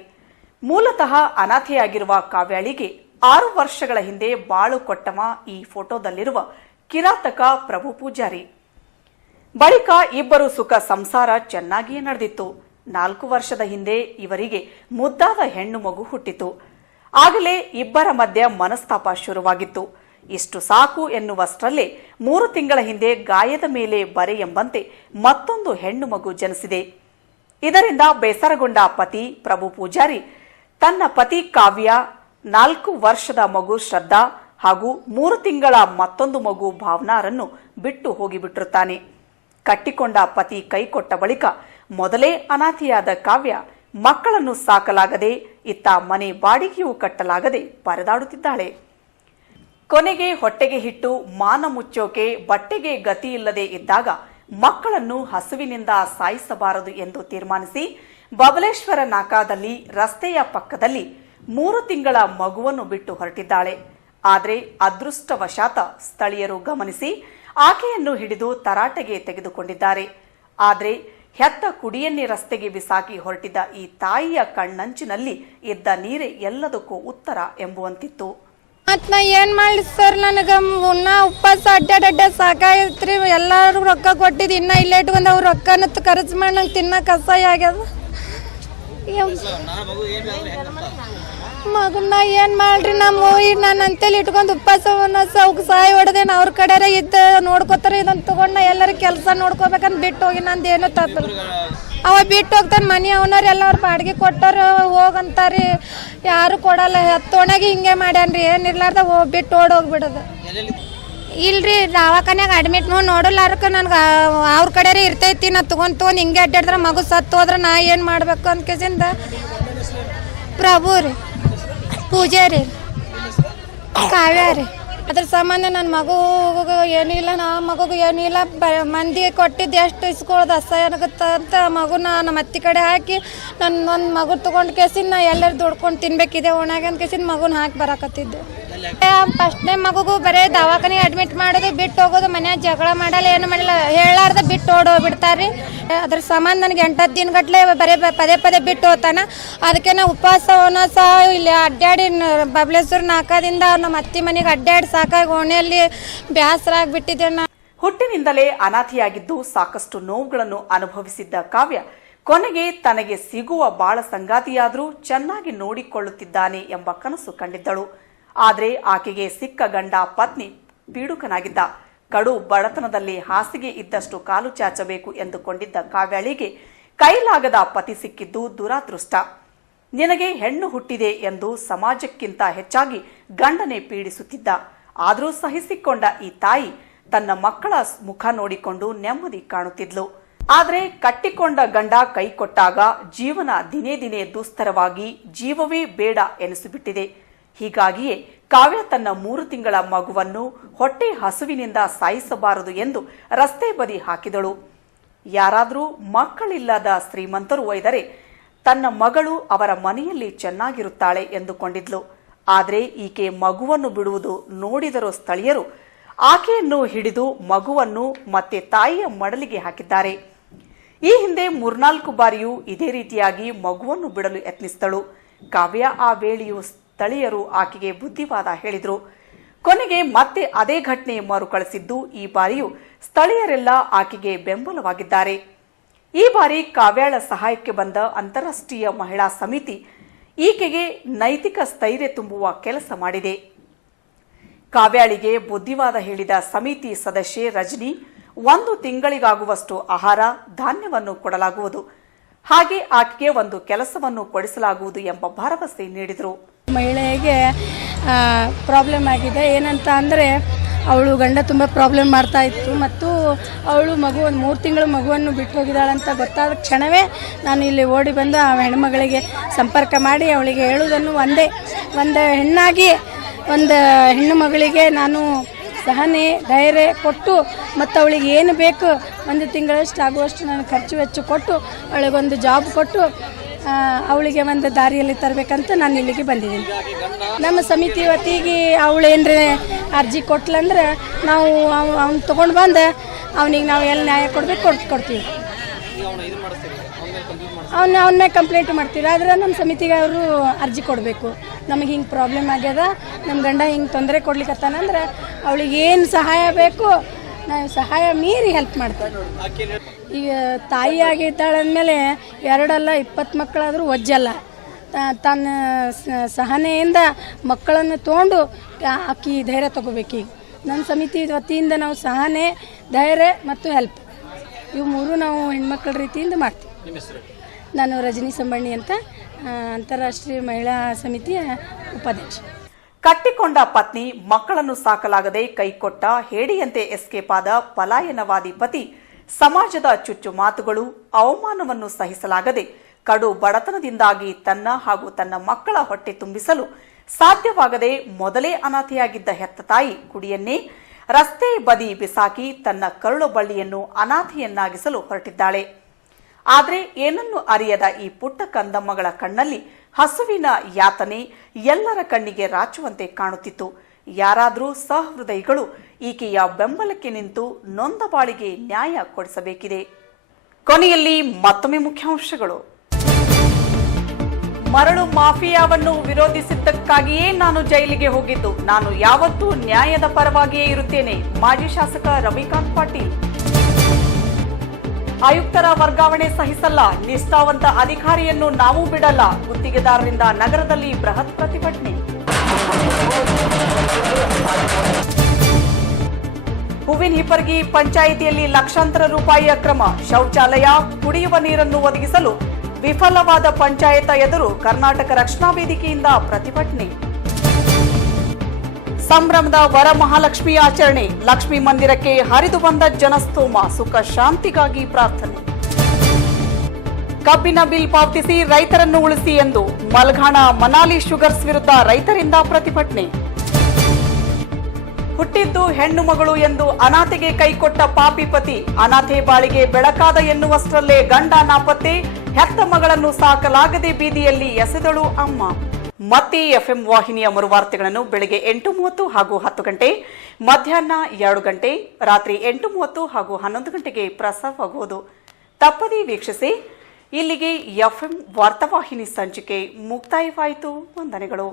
ಮೂಲತಃ ಅನಾಥೆಯಾಗಿರುವ ಕಾವ್ಯಾಳಿಗೆ 6 ವರ್ಷಗಳ ಹಿಂದೆ ಬಾಳು ಕೊಟ್ಟವ ಈ ಫೋಟೋದಲ್ಲಿರುವ ಕಿರಾತಕ ಪ್ರಭು ಪೂಜಾರಿ. ಬಳಿಕ ಇಬ್ಬರು ಸುಖ ಸಂಸಾರ ಚೆನ್ನಾಗಿಯೇ ನಡೆದಿತ್ತು. 4 ವರ್ಷದ ಹಿಂದೆ ಇವರಿಗೆ ಮುದ್ದಾದ ಹೆಣ್ಣು ಮಗು ಹುಟ್ಟಿತು. ಆಗಲೇ ಇಬ್ಬರ ಮಧ್ಯೆ ಮನಸ್ತಾಪ ಶುರುವಾಗಿತ್ತು. ಇಷ್ಟು ಸಾಕು ಎನ್ನುವಷ್ಟರಲ್ಲೇ 3 ತಿಂಗಳ ಹಿಂದೆ ಗಾಯದ ಮೇಲೆ ಬರೆ ಎಂಬಂತೆ ಮತ್ತೊಂದು ಹೆಣ್ಣು ಮಗು ಜನಿಸಿದೆ. ಇದರಿಂದ ಬೇಸರಗೊಂಡ ಪತಿ ಪ್ರಭು ಪೂಜಾರಿ ತನ್ನ ಪತಿ ಕಾವ್ಯ, 4 ವರ್ಷದ ಮಗು ಶ್ರದ್ಧಾ ಹಾಗೂ 3 ತಿಂಗಳ ಮತ್ತೊಂದು ಮಗು ಭಾವನಾರನ್ನು ಬಿಟ್ಟು ಹೋಗಿಬಿಟ್ಟಿರುತ್ತಾನೆ. ಕಟ್ಟಿಕೊಂಡ ಪತಿ ಕೈಕೊಟ್ಟ ಬಳಿಕ ಮೊದಲೇ ಅನಾಥಿಯಾದ ಕಾವ್ಯ ಮಕ್ಕಳನ್ನು ಸಾಕಲಾಗದೆ, ಇತ್ತ ಮನೆ ಬಾಡಿಗೆಯೂ ಕಟ್ಟಲಾಗದೆ ಪರದಾಡುತ್ತಿದ್ದಾಳೆ. ಕೊನೆಗೆ ಹೊಟ್ಟೆಗೆ ಹಿಟ್ಟು, ಮಾನ ಮುಚ್ಚೋಕೆ ಬಟ್ಟೆಗೆ ಗತಿಯಿಲ್ಲದೆ ಇದ್ದಾಗ ಮಕ್ಕಳನ್ನು ಹಸುವಿನಿಂದ ಸಾಯಿಸಬಾರದು ಎಂದು ತೀರ್ಮಾನಿಸಿ ಬಬಲೇಶ್ವರ ನಾಕಾದಲ್ಲಿ ರಸ್ತೆಯ ಪಕ್ಕದಲ್ಲಿ 3 ತಿಂಗಳ ಮಗುವನ್ನು ಬಿಟ್ಟು ಹೊರಟಿದ್ದಾಳೆ. ಆದರೆ ಅದೃಷ್ಟವಶಾತ್ ಸ್ಥಳೀಯರು ಗಮನಿಸಿ ಆಕೆಯನ್ನು ಹಿಡಿದು ತರಾಟೆಗೆ ತೆಗೆದುಕೊಂಡಿದ್ದಾರೆ. ಆದರೆ ಹೆತ್ತ ಕುಡಿಯನ್ನೇ ರಸ್ತೆಗೆ ಬಿಸಾಕಿ ಹೊರಟಿದ್ದ ಈ ತಾಯಿಯ ಕಣ್ಣಂಚಿನಲ್ಲಿ ಇದ್ದ ನೀರೇ ಎಲ್ಲದಕ್ಕೂ ಉತ್ತರ ಎಂಬುವಂತಿತ್ತು. ಮತ್ ನಾ ಏನ್ ಮಾಡ್ಲಿ ಸರ್, ನನಗ ಉಣ್ಣ ಉಪವಾಸ ಅಡ್ಡಾಡ ಸಾಕಾಗೈತ್ರಿ. ಎಲ್ಲಾರು ರೊಕ್ಕ ಕೊಟ್ಟಿದ್ದು ಇನ್ನ ಇಲ್ಲೇ ಇಟ್ಕೊಂಡ್ ಅವ್ರ ರೊಕ್ಕನ ಖರ್ಚು ಮಾಡಿ ನಂಗೆ ತಿನ್ನಕ್ ಅಸಹ್ಯ ಆಗ್ಯದ. ಮಗನ್ನ ಏನ್ ಮಾಡ್ರಿ, ನಮ್ಮ ನಾನು ಅಂತೇಳಿ ಇಟ್ಕೊಂಡು ಉಪವಾಸವನ್ನ ಸಹಾಯ ಹೊಡೆದೇನು ಅವ್ರ ಕಡೆ ಇದ್ದ ನೋಡ್ಕೋತಾರೆ. ಇದನ್ನ ತಗೊಂಡ್ ನಾ ಎಲ್ಲರ ಕೆಲಸ ನೋಡ್ಕೋಬೇಕಂತ ಬಿಟ್ಟು ಹೋಗಿ ನಂದೇನು ತಪ್ಪ. ಅವ ಬಿಟ್ಟು ಹೋಗ್ತಾನೆ, ಮನೆ ಅವನವ್ರು ಎಲ್ಲ ಅವ್ರ ಬಾಡಿಗೆ ಕೊಟ್ಟವ್ರು ಹೋಗಂತಾರಿ, ಯಾರು ಕೊಡಲ್ಲ. ಹತ್ತೋಣಾಗಿ ಹಿಂಗೆ ಮಾಡ್ಯಾನ್ರಿ, ಏನಿರ್ಲಾರ್ದ ಬಿಟ್ಟು ಓಡೋಗ್ಬಿಡೋದು. ಇಲ್ರಿ, ದವಾಖಾನ್ಯಾಗ ಅಡ್ಮಿಟ್ ನೋಡಲಾರಕ ನನ್ಗೆ ಅವ್ರ ಕಡೆ ಇರ್ತೈತಿ. ನಾ ತೊಗೊಂಡು ಹಿಂಗೆ ಅಡ್ಡಾಡಿದ್ರೆ ಮಗು ಸತ್ತು ಹೋದ್ರೆ ನಾ ಏನು ಮಾಡ್ಬೇಕು ಅಂತ ಕೇಸಿಂದ ಪ್ರಭು ರೀ, ಪೂಜಾರಿ, ಕಾವ್ಯ ರೀ. ಅದ್ರ ಸಂಬಂಧ ನನ್ನ ಮಗುಗೂ ಏನೂ ಇಲ್ಲ, ನಾ ಮಗುಗೂ ಏನೂ ಇಲ್ಲ. ಮಂದಿ ಕೊಟ್ಟಿದ್ದು ಎಷ್ಟು ಇಸ್ಕೊಳ್ಳೋದು ಅಸಹ್ಯ ಆಗುತ್ತೆ ಅಂತ ಮಗುನ ನಮ್ಮ ಅತ್ತಿ ಕಡೆ ಹಾಕಿ ನನ್ನ ಒಂದು ಮಗು ತೊಗೊಂಡು ಕೇಸಿನ ನಾ ಎಲ್ಲರೂ ದುಡ್ಕೊಂಡು ತಿನ್ಬೇಕಿದೆ ಒಣಗೆ ಅಂತ ಕೇಸಿನ ಮಗುನ ಹಾಕಿ ಬರಾಕತ್ತಿದ್ದು. ಫಸ್ಟ್ನೇ ಮಗುಗೂ ಬರೀ ದವಾಖಾನೆಗೆ ಅಡ್ಮಿಟ್ ಮಾಡೋದು, ಬಿಟ್ಟು ಹೋಗೋದು, ಮನ್ಯಾಗ ಜಗಳ ಮಾಡಲ್ಲ, ಏನು ಮಾಡಲ್ಲ, ಹೇಳಾರ್ದ ಬಿಟ್ಟು ಓಡೋಗ್ಬಿಡ್ತಾರೆ. ಅದ್ರ ಸಂಬಂಧ ನನಗೆ 8 ದಿನಗಟ್ಲೆ ಬರೀ ಪದೇ ಬಿಟ್ಟು ಹೋಗ್ತಾನೆ. ಅದಕ್ಕೆ ನಾ ಉಪವಾಸವನ್ನ ಸಹ ಇಲ್ಲಿ ಅಡ್ಡಾಡಿ ಬಬಲೇಶ್ವರ ನಾಕಾದಿಂದ ನಮ್ಮ ಅತ್ತಿ ಮನೆಗೆ ಅಡ್ಡಾಡಿ ಸಾಕಾಗಿ ಓಣಿಯಲ್ಲಿ ಬೇಸರ ಆಗಿಬಿಟ್ಟಿದ್ದೆ. ಹುಟ್ಟಿನಿಂದಲೇ ಅನಾಥಿಯಾಗಿದ್ದು ಸಾಕಷ್ಟು ನೋವುಗಳನ್ನು ಅನುಭವಿಸಿದ್ದ ಕಾವ್ಯ ಕೊನೆಗೆ ತನಗೆ ಸಿಗುವ ಬಾಳ ಸಂಗಾತಿಯಾದರೂ ಚೆನ್ನಾಗಿ ನೋಡಿಕೊಳ್ಳುತ್ತಿದ್ದಾನೆ ಎಂಬ ಕನಸು ಕಂಡಿದ್ದಳು. ಆದರೆ ಆಕೆಗೆ ಸಿಕ್ಕ ಗಂಡ ಪತ್ನಿ ಪೀಡುಕನಾಗಿದ್ದ. ಕಡು ಬಡತನದಲ್ಲಿ ಹಾಸಿಗೆ ಇದ್ದಷ್ಟು ಕಾಲು ಚಾಚಬೇಕು ಎಂದುಕೊಂಡಿದ್ದ ಕಾವ್ಯಾಳಿಗೆ ಕೈಲಾಗದ ಪತಿ ಸಿಕ್ಕಿದ್ದು ದುರಾದೃಷ್ಟ. ನಿನಗೆ ಹೆಣ್ಣು ಹುಟ್ಟಿದೆ ಎಂದು ಸಮಾಜಕ್ಕಿಂತ ಹೆಚ್ಚಾಗಿ ಗಂಡನೇ ಪೀಡಿಸುತ್ತಿದ್ದ. ಆದರೂ ಸಹಿಸಿಕೊಂಡ ಈ ತಾಯಿ ತನ್ನ ಮಕ್ಕಳ ಮುಖ ನೋಡಿಕೊಂಡು ನೆಮ್ಮದಿ ಕಾಣುತ್ತಿದ್ಲು. ಆದರೆ ಕಟ್ಟಿಕೊಂಡ ಗಂಡ ಕೈ ಕೊಟ್ಟಾಗ ಜೀವನ ದಿನೇ ದಿನೇ ದುಸ್ತರವಾಗಿ ಜೀವವೇ ಬೇಡ ಎನಿಸಿಬಿಟ್ಟಿದೆ. ಹೀಗಾಗಿಯೇ ಕಾವ್ಯ ತನ್ನ 3 ತಿಂಗಳ ಮಗುವನ್ನು ಹೊಟ್ಟೆ ಹಸುವಿನಿಂದ ಸಾಯಿಸಬಾರದು ಎಂದು ರಸ್ತೆ ಬದಿ ಹಾಕಿದಳು. ಯಾರಾದರೂ ಮಕ್ಕಳಿಲ್ಲದ ಶ್ರೀಮಂತರು ಒಯ್ದರೆ ತನ್ನ ಮಗಳು ಅವರ ಮನೆಯಲ್ಲಿ ಚೆನ್ನಾಗಿರುತ್ತಾಳೆ ಎಂದುಕೊಂಡಿದ್ಲು. ಆದರೆ ಈಕೆ ಮಗುವನ್ನು ಬಿಡುವುದು ನೋಡಿದರೂ ಸ್ಥಳೀಯರು ಆಕೆಯನ್ನು ಹಿಡಿದು ಮಗುವನ್ನು ಮತ್ತೆ ತಾಯಿಯ ಮಡಲಿಗೆ ಹಾಕಿದ್ದಾರೆ. ಈ ಹಿಂದೆ 3-4 ಬಾರಿಯೂ ಇದೇ ರೀತಿಯಾಗಿ ಮಗುವನ್ನು ಬಿಡಲು ಯತ್ನಿಸಿದಳು. ಕಾವ್ಯ ಆ ವೇಳೆಯೂ ಸ್ಥಳೀಯರು ಆಕೆಗೆ ಬುದ್ಧಿವಾದ ಹೇಳಿದರು. ಕೊನೆಗೆ ಮತ್ತೆ ಅದೇ ಘಟನೆ ಮರುಕಳಿಸಿದ್ದು ಈ ಬಾರಿಯೂ ಸ್ಥಳೀಯರೆಲ್ಲ ಆಕೆಗೆ ಬೆಂಬಲವಾಗಿದ್ದಾರೆ. ಈ ಬಾರಿ ಕಾವ್ಯಾಳ ಸಹಾಯಕ್ಕೆ ಬಂದ ಅಂತಾರಾಷ್ಟ್ರೀಯ ಮಹಿಳಾ ಸಮಿತಿ ಈಕೆಗೆ ನೈತಿಕ ಸ್ಥೈರ್ಯ ತುಂಬುವ ಕೆಲಸ ಮಾಡಿದೆ. ಕಾವ್ಯಾಳಿಗೆ ಬುದ್ಧಿವಾದ ಹೇಳಿದ ಸಮಿತಿ ಸದಸ್ಯೆ ರಜನಿ 1 ತಿಂಗಳಿಗಾಗುವಷ್ಟು ಆಹಾರ ಧಾನ್ಯವನ್ನು ಕೊಡಲಾಗುವುದು, ಹಾಗೆ ಆಕೆಗೆ ಒಂದು ಕೆಲಸವನ್ನು ಕೊಡಿಸಲಾಗುವುದು ಎಂಬ ಭರವಸೆ ನೀಡಿದರು. ಮಹಿಳೆಗೆ ಪ್ರಾಬ್ಲಮ್ ಆಗಿದೆ. ಏನಂತ ಅಂದರೆ ಅವಳು ಗಂಡ ತುಂಬ ಪ್ರಾಬ್ಲಮ್ ಮಾಡ್ತಾ ಇತ್ತು ಮತ್ತು ಅವಳು ಮಗು ಒಂದು 3 ತಿಂಗಳು ಮಗುವನ್ನು ಬಿಟ್ಟು ಹೋಗಿದ್ದಾಳಂತ ಗೊತ್ತಾದ ಕ್ಷಣವೇ ನಾನು ಇಲ್ಲಿ ಓಡಿ ಬಂದು ಆ ಹೆಣ್ಮಗಳಿಗೆ ಸಂಪರ್ಕ ಮಾಡಿ ಅವಳಿಗೆ ಹೇಳುವುದನ್ನು ಒಂದು ಹೆಣ್ಣಾಗಿ ಒಂದು ಹೆಣ್ಣು ಮಗಳಿಗೆ ನಾನು ಸಹನೆ ಧೈರ್ಯ ಕೊಟ್ಟು ಮತ್ತು ಅವಳಿಗೆ ಏನು ಬೇಕು 1 ತಿಂಗಳಷ್ಟು ಆಗುವಷ್ಟು ನಾನು ಖರ್ಚು ವೆಚ್ಚ ಕೊಟ್ಟು ಅವಳಿಗೊಂದು ಜಾಬ್ ಕೊಟ್ಟು ಅವಳಿಗೆ ಒಂದು ದಾರಿಯಲ್ಲಿ ತರಬೇಕಂತ ನಾನು ಇಲ್ಲಿಗೆ ಬಂದಿದ್ದೀನಿ. ನಮ್ಮ ಸಮಿತಿ ವತಿಗೆ ಅವಳೇನ್ರೆ ಅರ್ಜಿ ಕೊಟ್ಲಂದ್ರೆ ನಾವು ಅವ್ನು ತೊಗೊಂಡು ಬಂದು ಅವನಿಗೆ ನಾವು ಎಲ್ಲಿ ನ್ಯಾಯ ಕೊಡಬೇಕು ಕೊಡ್ತೀವಿ. ಅವನ್ನ ಕಂಪ್ಲೇಂಟ್ ಮಾಡ್ತೀವಿ. ಆದರೆ ನಮ್ಮ ಸಮಿತಿಗೆ ಅವರು ಅರ್ಜಿ ಕೊಡಬೇಕು. ನಮಗೆ ಹಿಂಗೆ ಪ್ರಾಬ್ಲಮ್ ಆಗ್ಯದ, ನಮ್ಮ ಗಂಡ ಹಿಂಗೆ ತೊಂದರೆ ಕೊಡ್ಲಿಕ್ಕತ್ತಾನಂದ್ರೆ ಅವಳಿಗೆ ಏನು ಸಹಾಯ ಬೇಕು ನಾವು ಸಹಾಯ ಮೀರಿ ಹೆಲ್ಪ್ ಮಾಡ್ತೀವಿ. ಈಗ ತಾಯಿ ಆಗಿದ್ದಾಳಂದಮೇಲೆ 2 ಅಲ್ಲ 20 ಮಕ್ಕಳಾದರೂ ಒಜ್ಜಲ್ಲ. ತನ್ನ ಸಹನೆಯಿಂದ ಮಕ್ಕಳನ್ನು ತೊಗೊಂಡು ಆಕಿ ಧೈರ್ಯ ತಗೋಬೇಕೀಗ. ನನ್ನ ಸಮಿತಿ ವತಿಯಿಂದ ನಾವು ಸಹನೆ, ಧೈರ್ಯ ಮತ್ತು ಹೆಲ್ಪ್ ಇವು ಮೂರು ನಾವು ಹೆಣ್ಮಕ್ಳ ರೀತಿಯಿಂದ ಮಾಡ್ತೀವಿ. ನಾನು ರಜನಿ ಸಂಬಣ್ಣಿ ಅಂತ, ಅಂತಾರಾಷ್ಟ್ರೀಯ ಮಹಿಳಾ ಸಮಿತಿಯ ಉಪಾಧ್ಯಕ್ಷ. ಕಟ್ಟಿಕೊಂಡ ಪತ್ನಿ, ಮಕ್ಕಳನ್ನು ಸಾಕಲಾಗದೆ ಕೈಕೊಟ್ಟ ಹೇಡಿಯಂತೆ ಎಸ್ಕೇಪ್ ಆದ ಪಲಾಯನವಾದಿ ಪತಿ, ಸಮಾಜದ ಚುಚ್ಚು ಮಾತುಗಳು, ಅವಮಾನವನ್ನು ಸಹಿಸಲಾಗದೆ ಕಡು ಬಡತನದಿಂದಾಗಿ ತನ್ನ ಹಾಗೂ ತನ್ನ ಮಕ್ಕಳ ಹೊಟ್ಟೆ ತುಂಬಿಸಲು ಸಾಧ್ಯವಾಗದೆ ಮೊದಲೇ ಅನಾಥೆಯಾಗಿದ್ದ ಹೆತ್ತ ತಾಯಿ ಕುಡಿಯನ್ನೇ ರಸ್ತೆ ಬದಿ ಬಿಸಾಕಿ ತನ್ನ ಕರುಳು ಬಳ್ಳಿಯನ್ನು ಅನಾಥೆಯನ್ನಾಗಿಸಲು ಹೊರಟಿದ್ದಾಳೆ. ಆದರೆ ಏನನ್ನು ಅರಿಯದ ಈ ಪುಟ್ಟ ಕಂದಮ್ಮಗಳ ಕಣ್ಣಲ್ಲಿ ಹಸುವಿನ ಯಾತನೆ ಎಲ್ಲರ ಕಣ್ಣಿಗೆ ರಾಚುವಂತೆ ಕಾಣುತ್ತಿತ್ತು. ಯಾರಾದರೂ ಸಹೃದಯಿಗಳು ಈಕೆಯ ಬೆಂಬಲಕ್ಕೆ ನಿಂತು ನೊಂದ ಬಾಳಿಗೆ ನ್ಯಾಯ ಕೊಡಿಸಬೇಕಿದೆ. ಕೊನೆಯಲ್ಲಿ ಮತ್ತೊಮ್ಮೆ ಮುಖ್ಯಾಂಶಗಳು. ಮರಳು ಮಾಫಿಯಾವನ್ನು ವಿರೋಧಿಸಿದ್ದಕ್ಕಾಗಿಯೇ ನಾನು ಜೈಲಿಗೆ ಹೋಗಿದ್ದು. ನಾನು ಯಾವತ್ತೂ ನ್ಯಾಯದ ಪರವಾಗಿಯೇ ಇರುತ್ತೇನೆ. ಮಾಜಿ ಶಾಸಕ ರವಿಕಾಂತ್ ಪಾಟೀಲ್. ಆಯುಕ್ತರ ವರ್ಗಾವಣೆ ಸಹಿಸಲ್ಲ, ನಿಷ್ಠಾವಂತ ಅಧಿಕಾರಿಯನ್ನು ನಾವು ಬಿಡಲ್ಲ. ಗುತ್ತಿಗೆದಾರರಿಂದ ನಗರದಲ್ಲಿ ಬೃಹತ್ ಪ್ರತಿಭಟನೆ. ಹೂವಿನ ಹಿಪ್ಪರಗಿ ಪಂಚಾಯಿತಿಯಲ್ಲಿ ಲಕ್ಷಾಂತರ ರೂಪಾಯಿ ಅಕ್ರಮ. ಶೌಚಾಲಯ, ಕುಡಿಯುವ ನೀರನ್ನು ಒದಗಿಸಲು ವಿಫಲವಾದ ಪಂಚಾಯತ ಎದುರು ಕರ್ನಾಟಕ ರಕ್ಷಣಾ ವೇದಿಕೆಯಿಂದ ಪ್ರತಿಭಟನೆ. ಸಂಭ್ರಮದ ವರಮಹಾಲಕ್ಷ್ಮಿ ಆಚರಣೆ. ಲಕ್ಷ್ಮೀ ಮಂದಿರಕ್ಕೆ ಹರಿದು ಬಂದ ಜನಸ್ತೋಮ. ಸುಖ ಶಾಂತಿಗಾಗಿ ಪ್ರಾರ್ಥನೆ. ಕಬ್ಬಿನ ಬಿಲ್ ಪಾವತಿಸಿ ರೈತರನ್ನು ಉಳಿಸಿ ಎಂದು ಮಲ್ಘಾಣ ಮನಾಲಿ ಶುಗರ್ಸ್ ವಿರುದ್ಧ ರೈತರಿಂದ ಪ್ರತಿಭಟನೆ. ಹುಟ್ಟಿದ್ದು ಹೆಣ್ಣು ಮಗಳು ಎಂದು ಅನಾಥೆಗೆ ಕೈಕೊಟ್ಟ ಪಾಪಿ ಪತಿ, ಅನಾಥೆ ಬಾಳಿಗೆ ಬೆಳಕಾದ ಎನ್ನುವಷ್ಟರಲ್ಲೇ ಗಂಡ ನಾಪತ್ತೆ. ಹೆತ್ತ ಮಗಳನ್ನು ಸಾಕಲಾಗದೆ ಬೀದಿಯಲ್ಲಿ ಎಸೆದಳು ಅಮ್ಮ. ಮತ್ತೆ ಎಫ್ಎಂ ವಾಹಿನಿಯ ಮರುವಾರ್ತೆಗಳನ್ನು ಬೆಳಗ್ಗೆ 8:30 ಹಾಗೂ 10 ಗಂಟೆ, ಮಧ್ಯಾಹ್ನ 2 ಗಂಟೆ, ರಾತ್ರಿ 8:30 ಹಾಗೂ 11 ಗಂಟೆಗೆ ಪ್ರಸಾರವಾಗುವುದು. ತಪ್ಪದೇ ವೀಕ್ಷಿಸಿ. ಇಲ್ಲಿಗೆ ಎಫ್ಎಂ ವಾರ್ತಾವಾಹಿನಿ ಸಂಚಿಕೆ ಮುಕ್ತಾಯವಾಯಿತು. ವಂದನೆಗಳು.